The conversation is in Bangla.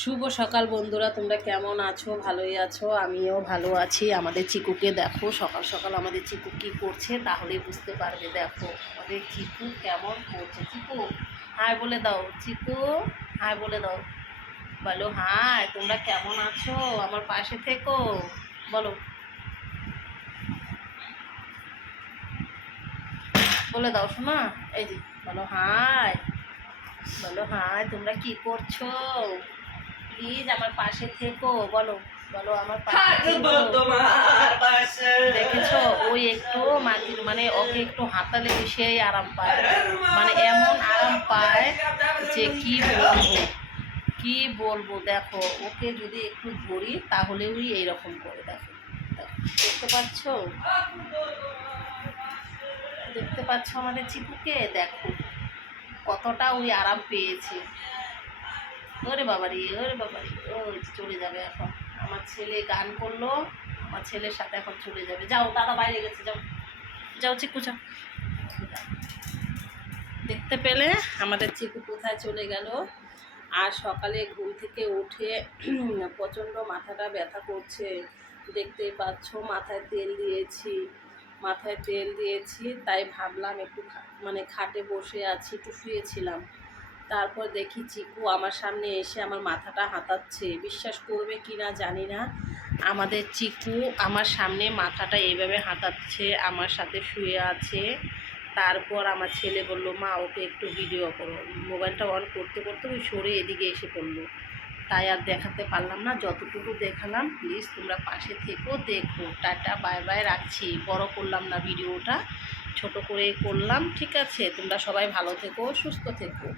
শুভ সকাল বন্ধুরা, তোমরা কেমন আছো? ভালোই আছো? আমিও ভালো আছি। আমাদের চিকুকে দেখো, সকাল সকাল আমাদের চিকু কী করছে তাহলেই বুঝতে পারবে। দেখো আমাদের চিকু কেমন করছে। চিকু হাই বলে দাও, চিকু হাই বলে দাও, বলো হাই। তোমরা কেমন আছো? আমার পাশে থেকো, বলো, বলে দাও শোনা। এই যে বলো হাই, বলো হাই। তোমরা কি করছো? প্লিজ আমার পাশে থেকো, বলো, বলো আমার পাশে থেকো। দেখেছো ওই একটু মাটির মানে ওকে একটু হাতালে সেই আরাম পায়, মানে এমন আরাম পায় যে কি বলবো, কি বলবো। দেখো ওকে যদি একটু ধরি তাহলে ওই এইরকম করে। দেখো দেখো, দেখতে পাচ্ছ, দেখতে পাচ্ছ আমাদের চিকুকে? দেখো কতটা ওই আরাম পেয়েছে। ওরে বাবারি, ওরে বাবারি, ও চলে যাবে এখন। আমার ছেলে গান করলো, আমার ছেলের সাথে এখন চলে যাবে। যাও, দাদা বাইরে গেছে, যাও যাও চিকু যাও। দেখতে পেলে আমাদের চিকু কোথায় চলে গেল। আর সকালে ঘুম থেকে উঠে প্রচণ্ড মাথাটা ব্যথা করছে, দেখতেই পাচ্ছ। মাথায় তেল দিয়েছি, মাথায় তেল দিয়েছি, তাই ভাবলাম একটু মানে খাটে বসে আছি, একটু শুয়েছিলাম। তারপর দেখি চিকু আমার সামনে এসে আমার মাথাটা হাতাচ্ছে। বিশ্বাস করবে কি না জানি না, আমাদের চিকু আমার সামনে মাথাটা এইভাবে হাতাচ্ছে, আমার সাথে শুয়ে আছে। তারপর আমার ছেলে বলল, মা ওকে একটু ভিডিও করো। মোবাইলটা অন করতে করতে ওই সরে এদিকে এসে পড়লো, তাই আর দেখাতে পারলাম না। যতটুকু দেখালাম, প্লিজ তোমরা পাশে থেকো, দেখো। টাটা, বাই বাই, রাখছি। বড় করলাম না ভিডিওটা, ছোট করে করলাম। ঠিক আছে, তোমরা সবাই ভালো থেকো, সুস্থ থেকো।